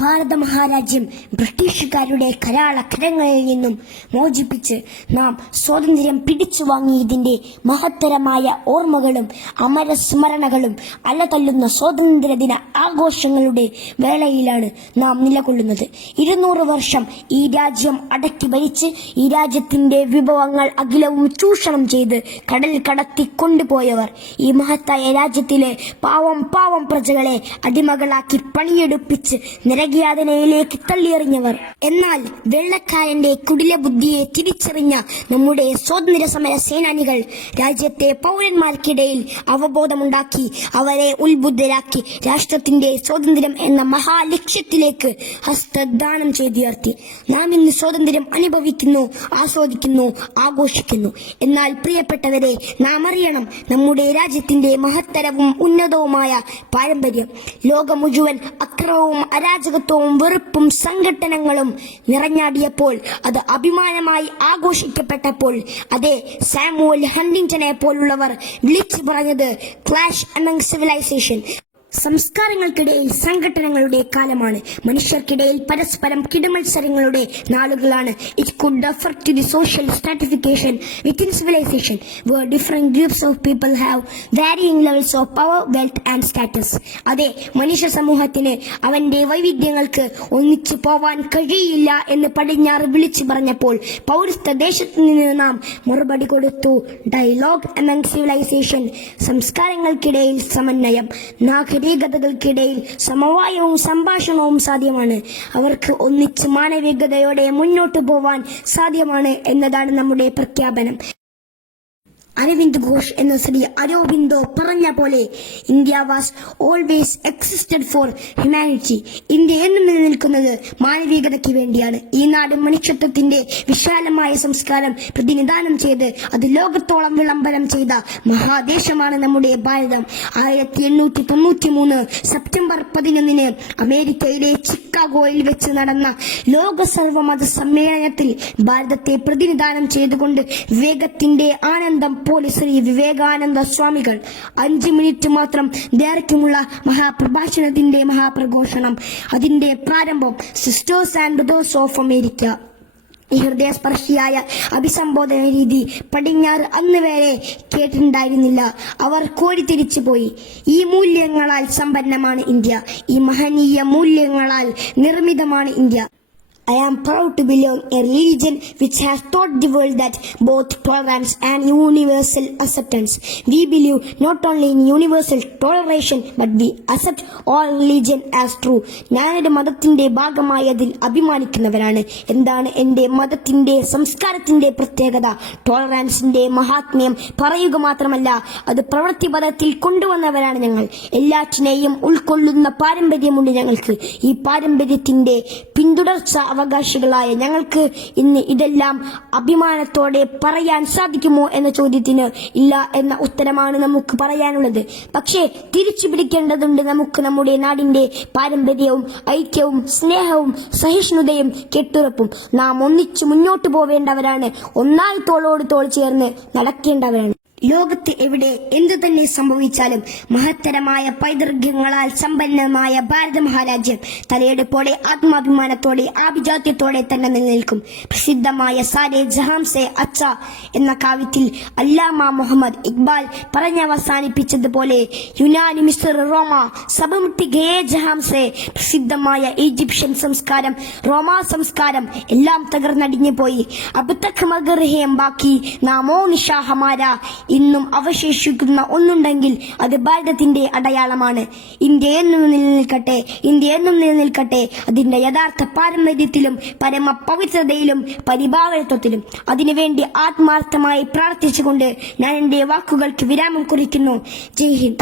ഭാരത മഹാരാജ്യം ബ്രിട്ടീഷുകാരുടെ കരാളക്കരങ്ങളിൽ നിന്നും മോചിപ്പിച്ച് നാം സ്വാതന്ത്ര്യം പിടിച്ചു വാങ്ങിയതിന്റെ മഹത്തരമായ ഓർമ്മകളും അമരസ്മരണകളും അലതല്ലുന്ന സ്വാതന്ത്ര്യദിന ആഘോഷങ്ങളുടെ വേളയിലാണ് നാം നിലകൊള്ളുന്നത്. 200 വർഷം ഈ രാജ്യം അടക്കി ഭരിച്ച് ഈ രാജ്യത്തിന്റെ വിഭവങ്ങൾ അഖിലവും ചൂഷണം ചെയ്ത് കടൽ കടത്തി കൊണ്ടുപോയവർ, ഈ മഹത്തായ രാജ്യത്തിലെ പാവം പ്രജകളെ അടിമകളാക്കി പണിയെടുപ്പിച്ച് നരകയാതനയിലേക്ക് തള്ളിയെറിഞ്ഞവർ. എന്നാൽ വെള്ളക്കാരന്റെ കുടില ബുദ്ധിയെ തിരിച്ചറിഞ്ഞ നമ്മുടെ സ്വാതന്ത്ര്യ സമര സേനാനികൾ രാജ്യത്തെ പൗരന്മാർക്കിടയിൽ അവബോധമുണ്ടാക്കി അവരെ ഉത്ബുദ്ധരാക്കി രാഷ്ട്രത്തിന്റെ സ്വാതന്ത്ര്യം എന്ന മഹാലക്ഷ്യത്തിലേക്ക് ഹസ്തദാനം ചെയ്തുയർത്തി. നാം ഇന്ന് സ്വാതന്ത്ര്യം അനുഭവിക്കുന്നു, ആസ്വദിക്കുന്നു, ആഘോഷിക്കുന്നു. എന്നാൽ പ്രിയപ്പെട്ടവരെ, നാം അറിയണം നമ്മുടെ രാജ്യത്തിന്റെ മഹത്തരവും ഉന്നതവുമായ പാരമ്പര്യം. ലോകം മുഴുവൻ അക്രമവും അരാജകത്വവും വെറുപ്പും സംഘട്ടനങ്ങളും നിറഞ്ഞാടിയപ്പോൾ, അത് അഭിമാനമായി ആഘോഷിക്കപ്പെട്ടപ്പോൾ, അതേ സാമുവൽ ഹണ്ടിങ്ടനെ പോലുള്ളവർ വിളിച്ചു പറഞ്ഞത് ക്ലാഷ് അമംഗ് സിവിലൈസേഷൻ. സംസ്കാരങ്ങൾക്കിടയിൽ സംഘടനകളുടെ കാലമാണ്. മനുഷ്യർക്കിടയിൽ പരസ്പരം കിടമത്സരങ്ങളുടെ നാളുകളാണ്. It could refer to the social stratification within civilization, where different groups of people have varying levels of power, wealth and status. അതെ, മനുഷ്യ സമൂഹത്തിന് അവന്റെ വൈവിധ്യങ്ങൾക്ക് ഒന്നിച്ചു പോവാൻ കഴിയില്ല എന്ന് പടിഞ്ഞാറ് വിളിച്ചു പറഞ്ഞപ്പോൾ, പൗരസ്ത്യ ദേശത്തു നിന്ന് നാം മറുപടി കൊടുത്തു. Dialogue among civilisation. സംസ്കാരങ്ങൾക്കിടയിൽ സമന്വയം, നാഗരികതകൾക്കിടയിൽ സമവായവും സംഭാഷണവും സാധ്യമാണ്. അവർക്ക് ഒന്നിച്ച് മാനവികതയോടെ മുന്നോട്ടു പോവാൻ സാധ്യമാണ് എന്നതാണ് നമ്മുടെ പ്രഖ്യാപനം. അരവിന്ദ് ഘോഷ് എന്ന ശ്രീ അരവിന്ദോ പറഞ്ഞ പോലെ, India was always existed four humanity. India എന്നും നിലനിൽക്കുന്നത് മാനവികതയ്ക്ക് വേണ്ടിയാണ്. ഈ നാട് മനുഷ്യത്വത്തിന്റെ വിശാലമായ സംസ്കാരം പ്രതിനിധാനം ചെയ്ത് അത് ലോകത്തോളം വിളംബരം ചെയ്ത മഹാദേശമാണ് നമ്മുടെ ഭാരതം. 1893 സെപ്റ്റംബർ 11 അമേരിക്കയിലെ ചിക്കാഗോയിൽ വെച്ച് നടന്ന ലോക സർവമത സമ്മേളനത്തിൽ ഭാരതത്തെ പ്രതിനിധാനം ചെയ്തുകൊണ്ട് വിവേകത്തിന്റെ ആനന്ദം പോലെ ശ്രീ വിവേകാനന്ദ സ്വാമികൾ 5 മിനിറ്റ് മാത്രം ദൈർഘ്യമുള്ള മഹാപ്രഭാഷണത്തിന്റെ മഹാപ്രഘോഷണം, അതിന്റെ പ്രാരംഭം sisters and brothers of America. ഈ ഹൃദയസ്പർശിയായ അഭിസംബോധന രീതി പടിഞ്ഞാറ് അന്ന് വരെ കേട്ടിട്ടുണ്ടായിരുന്നില്ല. അവർ കോരിത്തിരിച്ചു പോയി. ഈ മൂല്യങ്ങളാൽ സമ്പന്നമാണ് ഇന്ത്യ. ഈ മഹനീയ മൂല്യങ്ങളാൽ നിർമ്മിതമാണ് India. I am proud to belong a religion which has taught the world that both tolerance and universal acceptance. We believe not only in universal toleration but we accept all religion as true. ഞാനൊരു മതത്തിന്റെ ഭാഗമായതിൽ അഭിമാനിക്കുന്നവരാണ്. എന്താണ് എന്റെ മതത്തിന്റെ സംസ്കാരത്തിന്റെ പ്രത്യേകത? ടോളറൻസിന്റെ മഹാത്മ്യം പറയുക മാത്രമല്ല, അത് പ്രവൃത്തിപഥത്തിൽ കൊണ്ടുവന്നവരാണ് ഞങ്ങൾ. എല്ലാറ്റിനെയും ഉൾക്കൊള്ളുന്ന പാരമ്പര്യമുണ്ട് ഞങ്ങൾക്ക്. ഈ പാരമ്പര്യത്തിന്റെ പിന്തുടർച്ച അവകാശികളായ ഞങ്ങൾക്ക് ഇന്ന് ഇതെല്ലാം അഭിമാനത്തോടെ പറയാൻ സാധിക്കുമോ എന്ന ചോദ്യത്തിന് ഇല്ല എന്ന ഉത്തരമാണ് നമുക്ക് പറയാനുള്ളത്. പക്ഷേ തിരിച്ചു പിടിക്കേണ്ടതുണ്ട് നമുക്ക് നമ്മുടെ നാടിന്റെ പാരമ്പര്യവും ഐക്യവും സ്നേഹവും സഹിഷ്ണുതയും കെട്ടുറപ്പും. നാം ഒന്നിച്ചു മുന്നോട്ട് പോവേണ്ടവരാണ്. ഒന്നായി തോളോട് തോൾ ചേർന്ന് നടക്കേണ്ടവരാണ്. ലോകത്ത് എവിടെ എന്തു തന്നെ സംഭവിച്ചാലും മഹത്തരമായ പൈതൃകങ്ങളാൽ സമ്പന്നമായ ഭാരത മഹാരാജ്യം തലയെടുപ്പോടെ ആത്മാഭിമാനത്തോടെ ആഭിജാത്യത്തോടെ തന്നെ നിലനിൽക്കും. പ്രസിദ്ധമായ സാരേ ജഹാം സേ അച്ച എന്ന കാവ്യത്തിൽ അല്ലാമ മുഹമ്മദ് ഇക്ബാൽ പറഞ്ഞവസാനിപ്പിച്ചതുപോലെ, യുനാനി മിസ്ർ റോമ സബമിട്ടി ഗയേ ജഹാം സേ. പ്രസിദ്ധമായ ഈജിപ്ഷ്യൻ സംസ്കാരം, റോമാ സംസ്കാരം എല്ലാം തകർന്നടിഞ്ഞു പോയി. അബ് തക് മഗർ ഹേം ബാക്കി നാമോ നിഷാ ഹമാര. ഇന്നും അവശേഷിക്കുന്ന ഒന്നുണ്ടെങ്കിൽ അത് ഭാരതത്തിന്റെ അടയാളമാണ്. ഇന്ത്യ എന്നും നിലനിൽക്കട്ടെ, ഇന്ത്യ എന്നും നിലനിൽക്കട്ടെ. അതിന്റെ യഥാർത്ഥ പാരമ്പര്യത്തിലും പരമ പവിത്രതയിലും പരിഭാവനത്വത്തിലും. അതിനുവേണ്ടി ആത്മാർത്ഥമായി പ്രാർത്ഥിച്ചുകൊണ്ട് ഞാൻ എന്റെ വാക്കുകൾക്ക് വിരാമം കുറിക്കുന്നു. ജയ് ഹിന്ദ്.